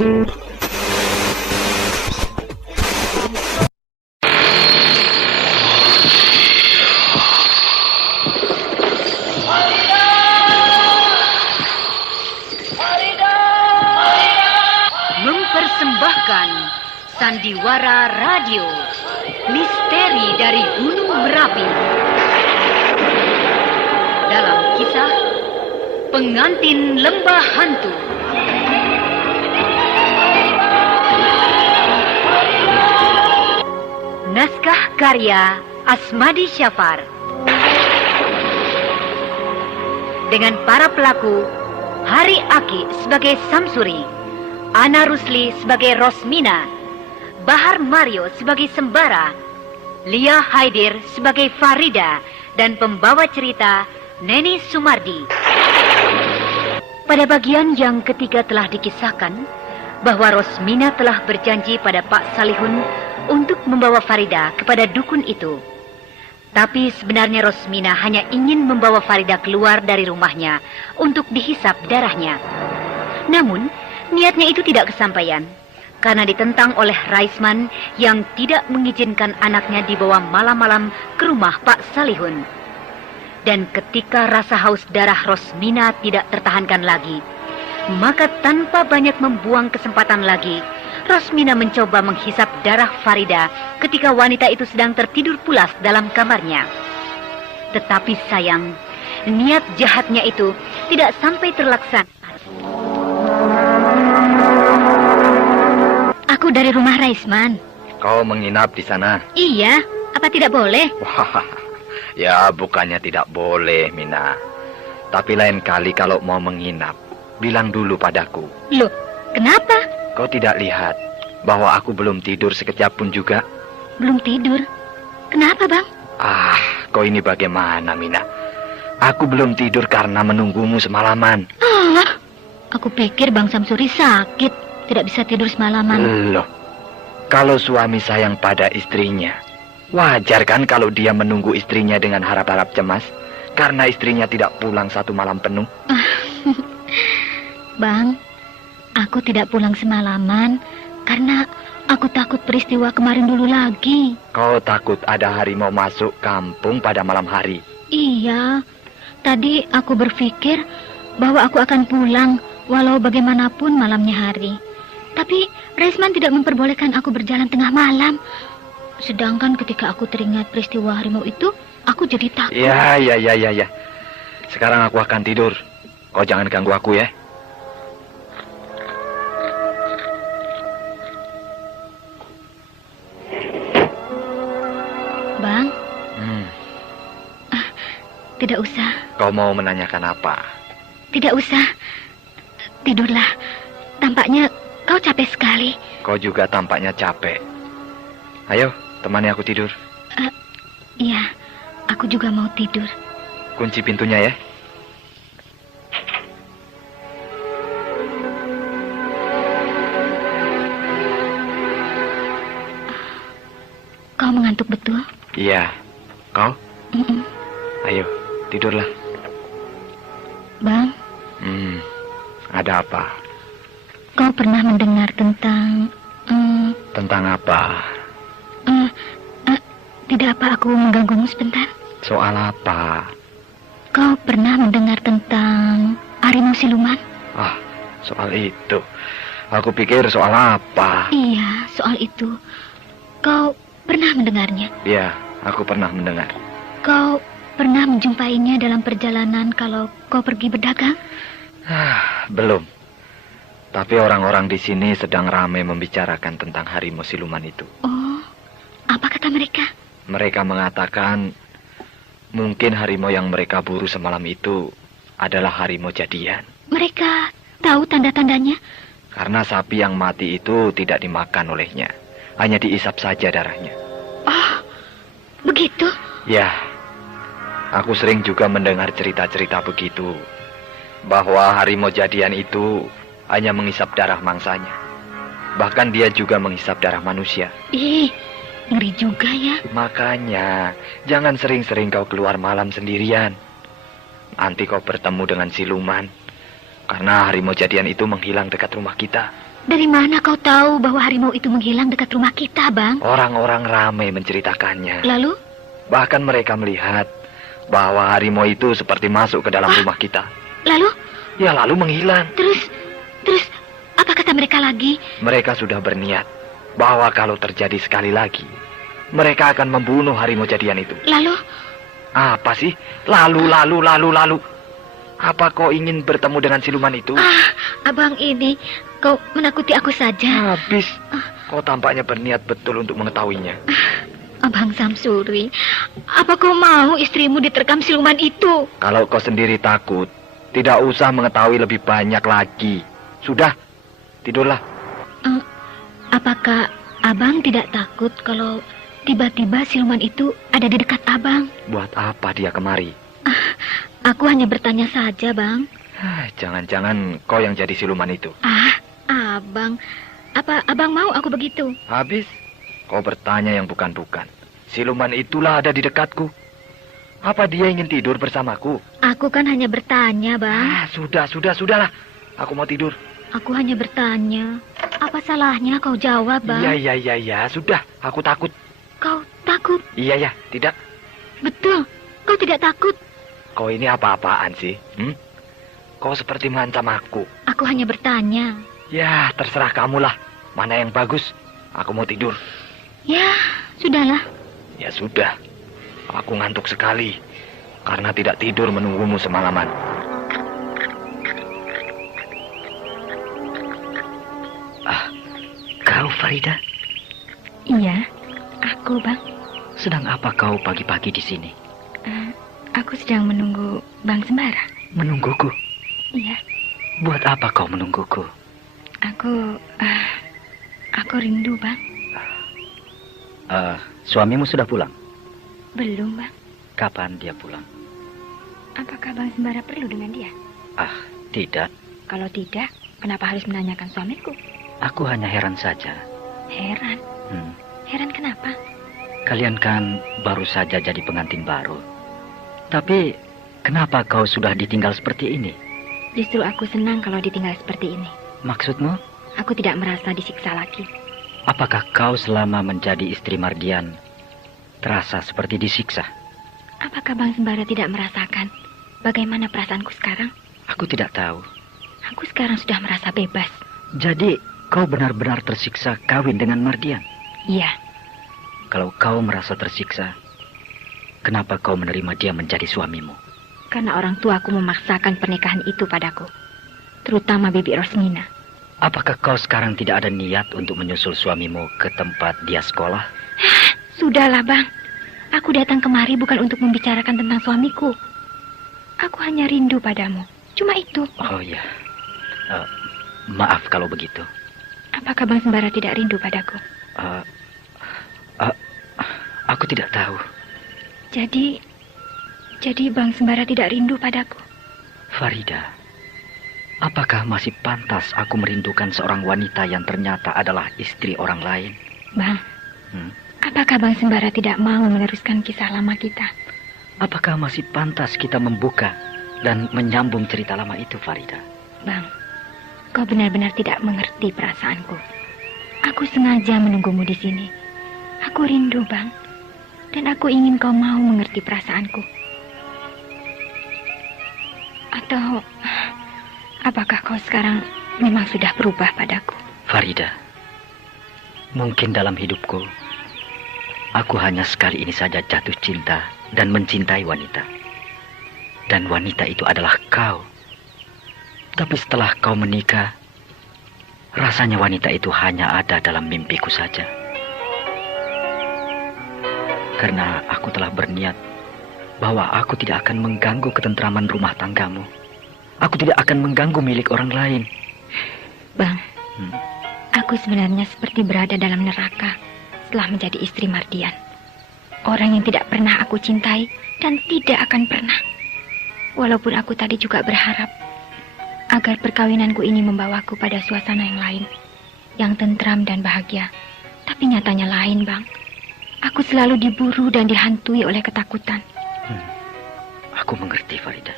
Mempersembahkan Sandiwara Radio, Misteri dari Gunung Merapi. Dalam kisah Pengantin Lembah Hantu. Naskah karya Asmadi Syafar. Dengan para pelaku, Hari Aki sebagai Samsuri, Ana Rusli sebagai Rosmina, Bahar Mario sebagai Sembara, Lia Haidir sebagai Farida, dan pembawa cerita Neni Sumardi. Pada bagian yang ketiga telah dikisahkan bahwa Rosmina telah berjanji pada Pak Salihun untuk membawa Farida kepada dukun itu. Tapi sebenarnya Rosmina hanya ingin membawa Farida keluar dari rumahnya untuk dihisap darahnya. Namun, niatnya itu tidak kesampaian karena ditentang oleh Raisman yang tidak mengizinkan anaknya dibawa malam-malam ke rumah Pak Salihun. Dan ketika rasa haus darah Rosmina tidak tertahankan lagi, maka tanpa banyak membuang kesempatan lagi, Rosmina mencoba menghisap darah Farida ketika wanita itu sedang tertidur pulas dalam kamarnya. Tetapi sayang, niat jahatnya itu tidak sampai terlaksana. Aku dari rumah Raisman. Kau menginap di sana? Iya, apa tidak boleh? Wah, ya bukannya tidak boleh, Mina. Tapi lain kali kalau mau menginap, bilang dulu padaku. Loh, kenapa? Kau tidak lihat bahwa aku belum tidur sekejap pun juga? Belum tidur? Kenapa, Bang? Kau ini bagaimana, Mina? Aku belum tidur karena menunggumu semalaman. Aku pikir Bang Samsuri sakit, tidak bisa tidur semalaman. Loh, kalau suami sayang pada istrinya, wajar kan kalau dia menunggu istrinya dengan harap-harap cemas karena istrinya tidak pulang satu malam penuh? Bang, aku tidak pulang semalaman karena aku takut peristiwa kemarin dulu lagi. Kau takut ada harimau masuk kampung pada malam hari? Iya, tadi aku berpikir bahwa aku akan pulang walau bagaimanapun malamnya hari. Tapi Raisman tidak memperbolehkan aku berjalan tengah malam. Sedangkan ketika aku teringat peristiwa harimau itu, aku jadi takut. Ya. Sekarang aku akan tidur. Kau jangan ganggu aku ya. Bang? Tidak usah. Kau mau menanyakan apa? Tidak usah. Tidurlah. Tampaknya kau capek sekali. Kau juga tampaknya capek. Ayo, temani aku tidur. Iya, aku juga mau tidur. Kunci pintunya ya. Kau mengantuk betul? Iya. Kau? Ayo, tidurlah. Bang? Ada apa? Kau pernah mendengar tentang... Tentang apa? Tidak apa aku mengganggumu sebentar? Soal apa? Kau pernah mendengar tentang harimau siluman? Soal itu. Aku pikir soal apa? Iya, soal itu. Kau pernah mendengarnya? Iya, aku pernah mendengar. Kau pernah menjumpainya dalam perjalanan kalau kau pergi berdagang? Belum. Tapi orang-orang di sini sedang ramai membicarakan tentang harimau siluman itu. Oh, apa kata mereka? Mereka mengatakan mungkin harimau yang mereka buru semalam itu adalah harimau jadian. Mereka tahu tanda-tandanya? Karena sapi yang mati itu tidak dimakan olehnya. Hanya diisap saja darahnya. Oh, begitu? Ya, aku sering juga mendengar cerita-cerita begitu. Bahwa harimau jadian itu hanya menghisap darah mangsanya. Bahkan dia juga menghisap darah manusia. Ih, ngeri juga ya. Makanya, jangan sering-sering kau keluar malam sendirian. Nanti kau bertemu dengan siluman. Karena harimau jadian itu menghilang dekat rumah kita. Dari mana kau tahu bahwa harimau itu menghilang dekat rumah kita, Bang? Orang-orang ramai menceritakannya. Lalu? Bahkan mereka melihat bahwa harimau itu seperti masuk ke dalam rumah kita. Lalu? Ya lalu menghilang. Terus, apa kata mereka lagi? Mereka sudah berniat bahwa kalau terjadi sekali lagi, mereka akan membunuh harimau jadian itu. Lalu? Apa sih? Lalu. Apa kau ingin bertemu dengan siluman itu? Abang ini, kau menakuti aku saja. Habis. Kau tampaknya berniat betul untuk mengetahuinya. Abang Samsuri, apa kau mau istrimu diterkam siluman itu? Kalau kau sendiri takut, tidak usah mengetahui lebih banyak lagi. Sudah, tidurlah. Apakah abang tidak takut kalau tiba-tiba siluman itu ada di dekat abang? Buat apa dia kemari? Aku hanya bertanya saja, Bang. Jangan-jangan kau yang jadi siluman itu. Abang. Apa abang mau aku begitu? Habis, kau bertanya yang bukan-bukan. Siluman itulah ada di dekatku. Apa dia ingin tidur bersamaku? Aku kan hanya bertanya, Bang. Sudahlah. Aku mau tidur. Aku hanya bertanya. Apa salahnya kau jawab, Bang? Iya, sudah. Aku takut. Kau takut? Iya, tidak. Betul. Kau tidak takut? Kau ini apa-apaan sih? Kau seperti mengancam aku. Aku hanya bertanya. Ya, terserah kamulah. Mana yang bagus? Aku mau tidur. Ya, sudahlah. Ya sudah. Aku ngantuk sekali. Karena tidak tidur menunggumu semalaman. Kau Farida? Iya, aku, Bang. Sedang apa kau pagi-pagi di sini? Aku sedang menunggu Bang Sembara. Menungguku? Iya. Buat apa kau menungguku? Aku rindu, Bang. Suamimu sudah pulang? Belum, Bang. Kapan dia pulang? Apakah Bang Sembara perlu dengan dia? Tidak. Kalau tidak, kenapa harus menanyakan suamiku? Aku hanya heran saja. Heran? Heran kenapa? Kalian kan baru saja jadi pengantin baru. Tapi, kenapa kau sudah ditinggal seperti ini? Justru aku senang kalau ditinggal seperti ini. Maksudmu? Aku tidak merasa disiksa lagi. Apakah kau selama menjadi istri Mardian terasa seperti disiksa? Apakah Bang Sembara tidak merasakan bagaimana perasaanku sekarang? Aku tidak tahu. Aku sekarang sudah merasa bebas. Jadi, kau benar-benar tersiksa kawin dengan Mardian? Iya. Kalau kau merasa tersiksa, kenapa kau menerima dia menjadi suamimu? Karena orang tuaku memaksakan pernikahan itu padaku. Terutama Bibi Rosmina. Apakah kau sekarang tidak ada niat untuk menyusul suamimu ke tempat dia sekolah? Sudahlah, Bang. Aku datang kemari bukan untuk membicarakan tentang suamiku. Aku hanya rindu padamu. Cuma itu. Oh ya. Maaf kalau begitu. Apakah Bang Sembara tidak rindu padaku? Aku tidak tahu. Jadi Bang Sembara tidak rindu padaku? Farida, apakah masih pantas aku merindukan seorang wanita yang ternyata adalah istri orang lain? Bang, apakah Bang Sembara tidak mau meneruskan kisah lama kita? Apakah masih pantas kita membuka dan menyambung cerita lama itu, Farida? Bang, kau benar-benar tidak mengerti perasaanku. Aku sengaja menunggumu di sini. Aku rindu, Bang. Dan aku ingin kau mau mengerti perasaanku. Atau apakah kau sekarang memang sudah berubah padaku? Farida, mungkin dalam hidupku, aku hanya sekali ini saja jatuh cinta dan mencintai wanita. Dan wanita itu adalah kau. Tapi setelah kau menikah, rasanya wanita itu hanya ada dalam mimpiku saja. Karena aku telah berniat bahwa aku tidak akan mengganggu ketentraman rumah tanggamu. Aku tidak akan mengganggu milik orang lain. Bang, aku sebenarnya seperti berada dalam neraka setelah menjadi istri Mardian. Orang yang tidak pernah aku cintai dan tidak akan pernah. Walaupun aku tadi juga berharap agar perkawinanku ini membawaku pada suasana yang lain, yang tentram dan bahagia. Tapi nyatanya lain, Bang. Aku selalu diburu dan dihantui oleh ketakutan. Aku mengerti, Farida.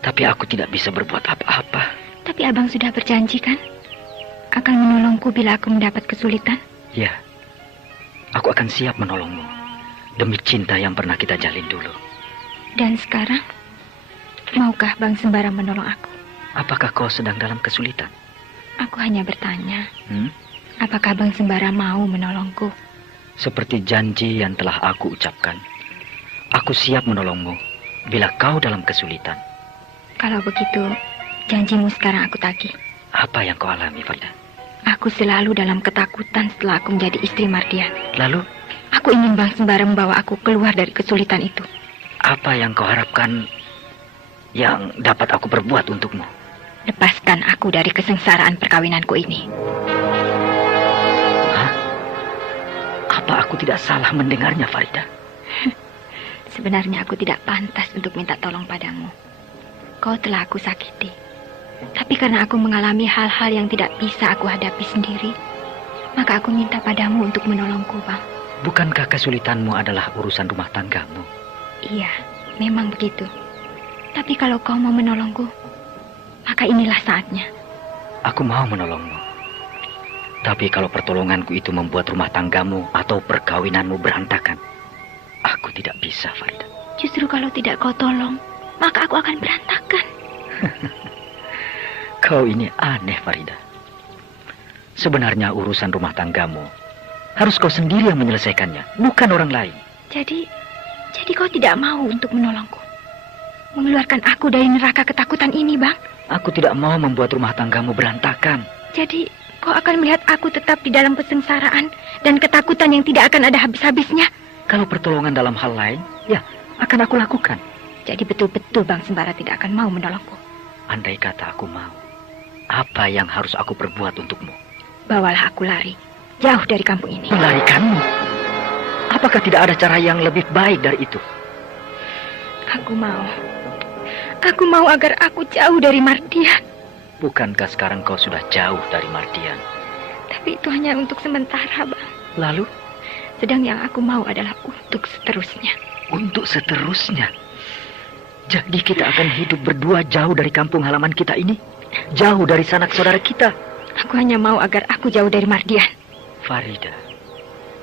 Tapi aku tidak bisa berbuat apa-apa. Tapi Abang sudah berjanji, kan? akan menolongku bila aku mendapat kesulitan? Ya, aku akan siap menolongmu demi cinta yang pernah kita jalin dulu. Dan sekarang, maukah Bang Sembara menolong aku? Apakah kau sedang dalam kesulitan? Aku hanya bertanya, apakah Bang Sembara mau menolongku? Seperti janji yang telah aku ucapkan, aku siap menolongmu bila kau dalam kesulitan. Kalau begitu, janjimu sekarang aku tagih. Apa yang kau alami, Farida? Aku selalu dalam ketakutan setelah aku menjadi istri Mardian. Lalu, aku ingin Bang Sembara membawa aku keluar dari kesulitan itu. apa yang kau harapkan yang dapat aku perbuat untukmu? Lepaskan aku dari kesengsaraan perkawinanku ini. Hah? Apa aku tidak salah mendengarnya, Farida? Sebenarnya aku tidak pantas untuk minta tolong padamu. Kau telah aku sakiti. Tapi karena aku mengalami hal-hal yang tidak bisa aku hadapi sendiri, maka aku minta padamu untuk menolongku, Bang. Bukankah kesulitanmu adalah urusan rumah tanggamu? Iya, memang begitu. Tapi kalau kau mau menolongku, maka inilah saatnya. Aku mau menolongmu. Tapi kalau pertolonganku itu membuat rumah tanggamu atau perkawinanmu berantakan, aku tidak bisa, Farida. Justru kalau tidak kau tolong, maka aku akan berantakan. Kau ini aneh, Farida. Sebenarnya urusan rumah tanggamu harus kau sendiri yang menyelesaikannya, bukan orang lain. Jadi kau tidak mau untuk menolongku, mengeluarkan aku dari neraka ketakutan ini, Bang? Aku tidak mau membuat rumah tanggamu berantakan. Jadi kau akan melihat aku tetap di dalam kesengsaraan dan ketakutan yang tidak akan ada habis-habisnya. Kalau pertolongan dalam hal lain, ya akan aku lakukan. Jadi betul-betul Bang Sembara tidak akan mau menolongku. Andai kata aku mau, apa yang harus aku perbuat untukmu? Bawalah aku lari, jauh dari kampung ini. Melarikanmu? Apakah tidak ada cara yang lebih baik dari itu? Aku mau agar aku jauh dari Mardian. Bukankah sekarang kau sudah jauh dari Mardian? Tapi itu hanya untuk sementara, Bang. Lalu? Sedang yang aku mau adalah untuk seterusnya. Untuk seterusnya? Jadi kita akan hidup berdua jauh dari kampung halaman kita ini? Jauh dari sanak saudara kita? Aku hanya mau agar aku jauh dari Mardian. Farida,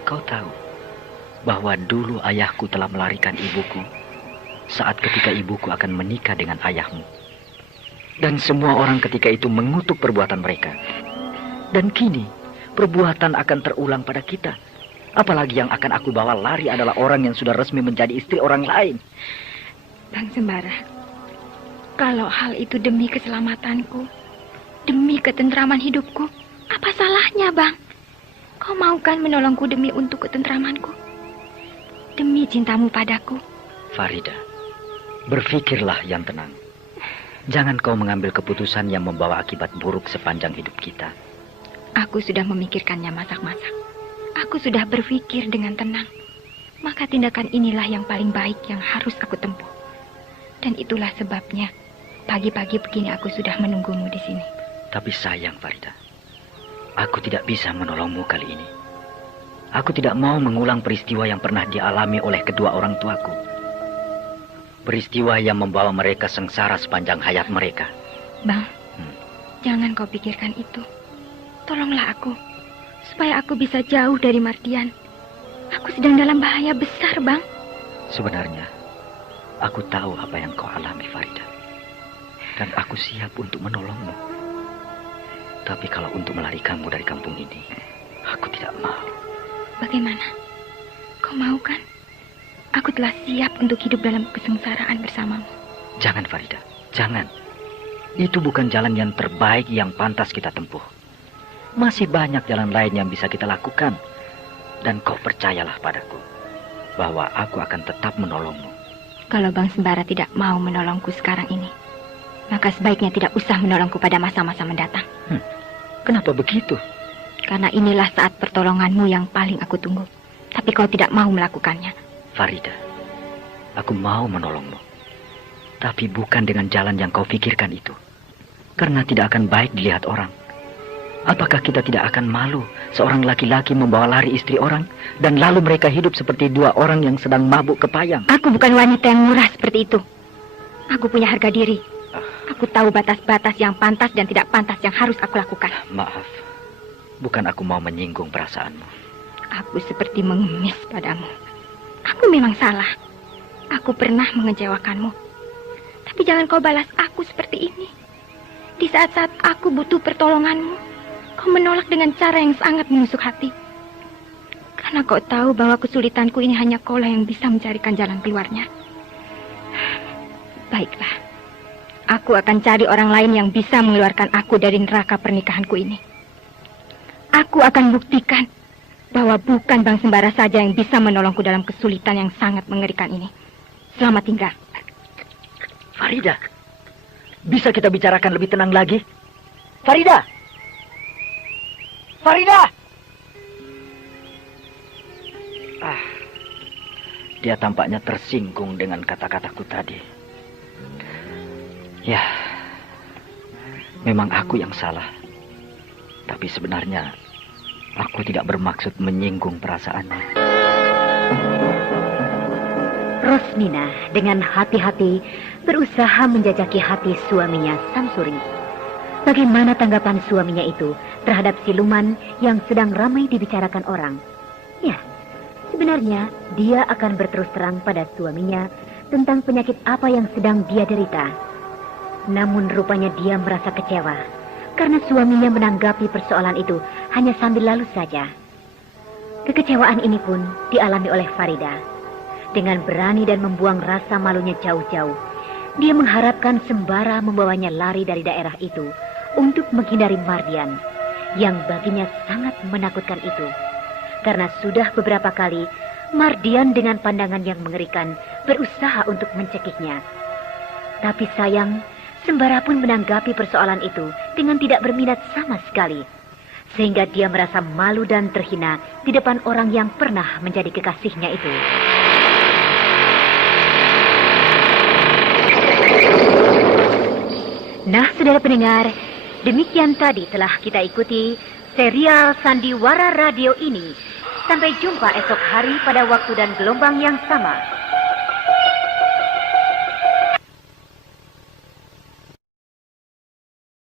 kau tahu bahwa dulu ayahku telah melarikan ibuku saat ketika ibuku akan menikah dengan ayahmu. Dan semua orang ketika itu mengutuk perbuatan mereka. Dan kini, perbuatan akan terulang pada kita. Apalagi yang akan aku bawa lari adalah orang yang sudah resmi menjadi istri orang lain. Bang Sembara, kalau hal itu demi keselamatanku, demi ketentraman hidupku, apa salahnya, Bang? Kau mau kan menolongku demi untuk ketentramanku? Demi cintamu padaku? Farida, berpikirlah yang tenang. Jangan kau mengambil keputusan yang membawa akibat buruk sepanjang hidup kita. Aku sudah memikirkannya masak-masak. Aku sudah berpikir dengan tenang. Maka tindakan inilah yang paling baik yang harus aku tempuh. Dan itulah sebabnya pagi-pagi begini aku sudah menunggumu di sini. Tapi sayang, Farida, aku tidak bisa menolongmu kali ini. Aku tidak mau mengulang peristiwa yang pernah dialami oleh kedua orang tuaku. Peristiwa yang membawa mereka sengsara sepanjang hayat mereka. Bang, jangan kau pikirkan itu. Tolonglah aku, supaya aku bisa jauh dari Mardian. Aku sedang dalam bahaya besar, Bang. Sebenarnya, aku tahu apa yang kau alami, Farida. Dan aku siap untuk menolongmu. Tapi kalau untuk melarikanmu dari kampung ini, aku tidak mau. Bagaimana? Kau mau kan? Aku telah siap untuk hidup dalam kesengsaraan bersamamu. Jangan, Farida. Jangan. Itu bukan jalan yang terbaik yang pantas kita tempuh. Masih banyak jalan lain yang bisa kita lakukan. Dan kau percayalah padaku bahwa aku akan tetap menolongmu. Kalau Bang Sembara tidak mau menolongku sekarang ini, maka sebaiknya tidak usah menolongku pada masa-masa mendatang. Kenapa begitu? Karena inilah saat pertolonganmu yang paling aku tunggu. Tapi kau tidak mau melakukannya. Farida, aku mau menolongmu. Tapi bukan dengan jalan yang kau pikirkan itu. Karena tidak akan baik dilihat orang. Apakah kita tidak akan malu seorang laki-laki membawa lari istri orang dan lalu mereka hidup seperti dua orang yang sedang mabuk kepayang? Aku bukan wanita yang murah seperti itu. Aku punya harga diri. Aku tahu batas-batas yang pantas dan tidak pantas yang harus aku lakukan. Maaf. Bukan aku mau menyinggung perasaanmu. Aku seperti mengemis padamu. Aku memang salah. Aku pernah mengecewakanmu. Tapi jangan kau balas aku seperti ini. Di saat-saat aku butuh pertolonganmu, kau menolak dengan cara yang sangat menusuk hati. Karena kau tahu bahwa kesulitanku ini hanya kaulah yang bisa mencarikan jalan keluarnya. Baiklah, aku akan cari orang lain yang bisa mengeluarkan aku dari neraka pernikahanku ini. Aku akan buktikan bahwa bukan Bang Sembara saja yang bisa menolongku dalam kesulitan yang sangat mengerikan ini. Selamat tinggal. Farida, bisa kita bicarakan lebih tenang lagi? Farida! Farida! Dia tampaknya tersinggung dengan kata-kataku tadi. Ya, memang aku yang salah. Tapi sebenarnya aku tidak bermaksud menyinggung perasaannya. Rosmina dengan hati-hati berusaha menjajaki hati suaminya Samsuri. Bagaimana tanggapan suaminya itu terhadap siluman yang sedang ramai dibicarakan orang? Ya, sebenarnya dia akan berterus terang pada suaminya tentang penyakit apa yang sedang dia derita. Namun rupanya dia merasa kecewa karena suaminya menanggapi persoalan itu hanya sambil lalu saja. Kekecewaan ini pun dialami oleh Farida. Dengan berani dan membuang rasa malunya jauh-jauh, dia mengharapkan Sembara membawanya lari dari daerah itu untuk menghindari Mardian, yang baginya sangat menakutkan itu. Karena sudah beberapa kali Mardian dengan pandangan yang mengerikan berusaha untuk mencekiknya. Tapi sayang, Sembara pun menanggapi persoalan itu dengan tidak berminat sama sekali. Sehingga dia merasa malu dan terhina di depan orang yang pernah menjadi kekasihnya itu. Nah, saudara pendengar, demikian tadi telah kita ikuti serial Sandiwara Radio ini. Sampai jumpa esok hari pada waktu dan gelombang yang sama.